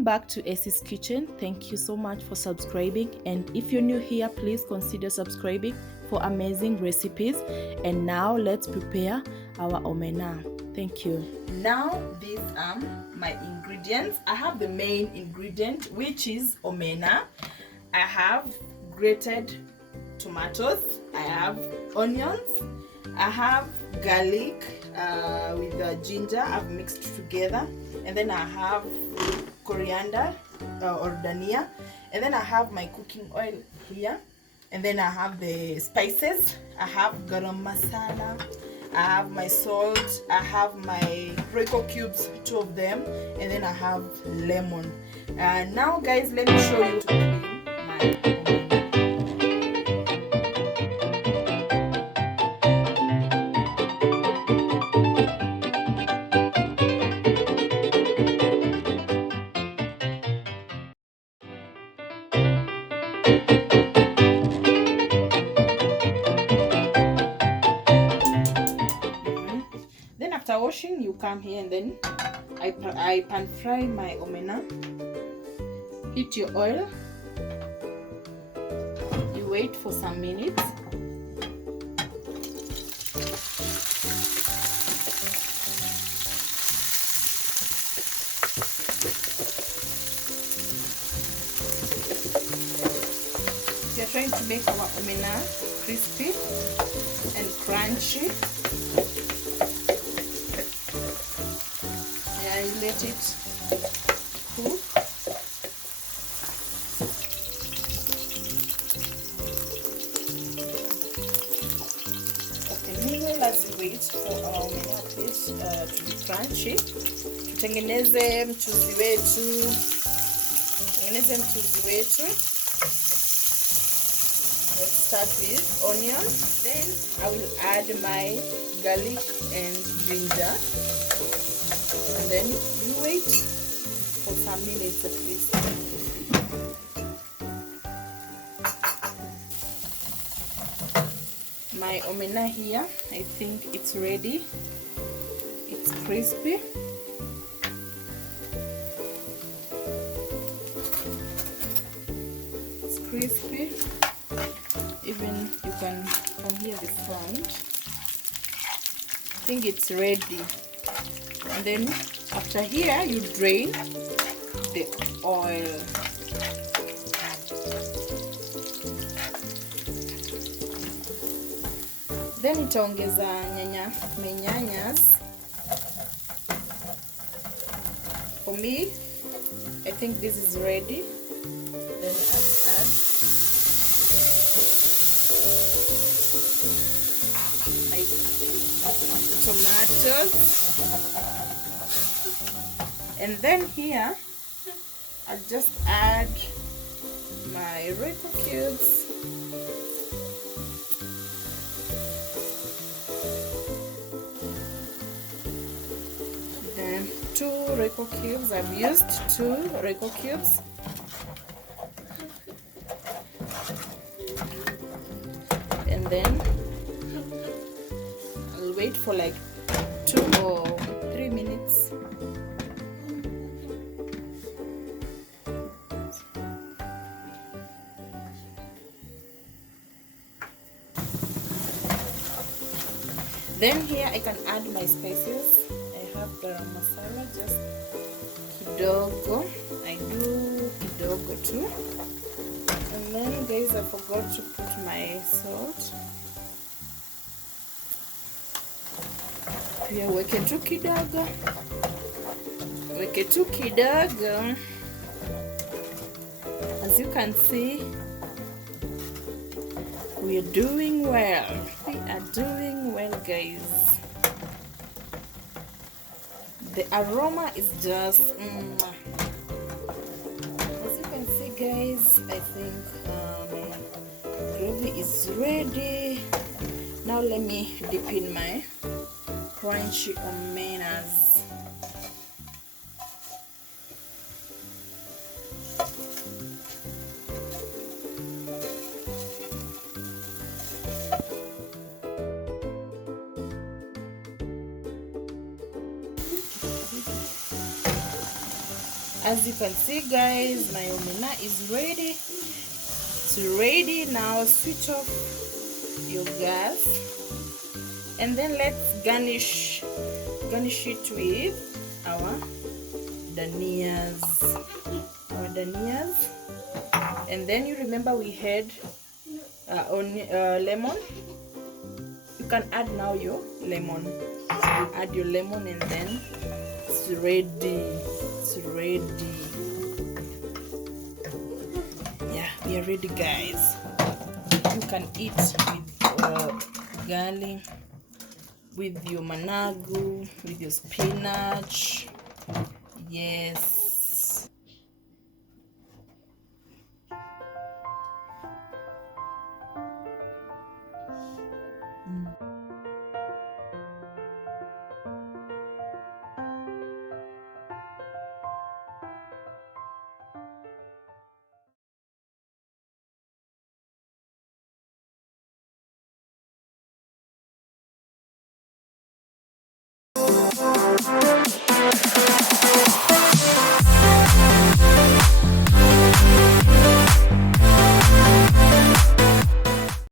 Welcome back to Essie's Kitchen. Thank you so much for subscribing, and if you're new here, please consider subscribing for amazing recipes. And now let's prepare our omena. Thank you. Now these are my ingredients. I have the main ingredient, which is omena. I have grated tomatoes, I have onions, I have garlic with ginger I've mixed together, and then I have coriander or dhania, and then I have my cooking oil here, and then I have the spices. I have garam masala, I have my salt, I have my Royco cubes, 2 of them, and then I have lemon. Now guys, let me show you to clean my omena. Then after washing, you come here and then I pan fry my omena. Heat your oil. You wait for some minutes. We are trying to make our omena crispy and crunchy. Yeah, you let it cook. Okay, meanwhile as we wait for our omena paste to be crunchy, tutengeneze mchuzi wetu. Let's start with onion. Then I will add my garlic and ginger, and then you wait for some minutes at least. My omena here, I think it's ready. It's crispy. It's crispy. Even you can hear the sound. I think it's ready. And then after here, you drain the oil. Then itaongeza nyanyas. For me, I think this is ready. Then I add my tomatoes, and then here I'll just add my Royco cubes. Then 2 Royco cubes. I've used 2 Royco cubes. And then I'll wait for like 2 or 3 minutes. Then here I can add my spices. I have garam masala, just kidogo. I do kidogo too. And then guys, I forgot to put my salt. Pia weke tu kidogo. As you can see, we are doing well. We are doing well, guys. The aroma is just as you can see, guys. I think my gravy is ready. Now let me dip in my crunchy omenas. as you can see, guys, my omena is ready. It's ready now. Switch off your gas, and then let's garnish it with our danias. And then you remember we had lemon. You can add now your lemon. So add your lemon, and then it's ready. Yeah, we are ready, guys. You can eat with garlic, with your managu, with your spinach. Yes,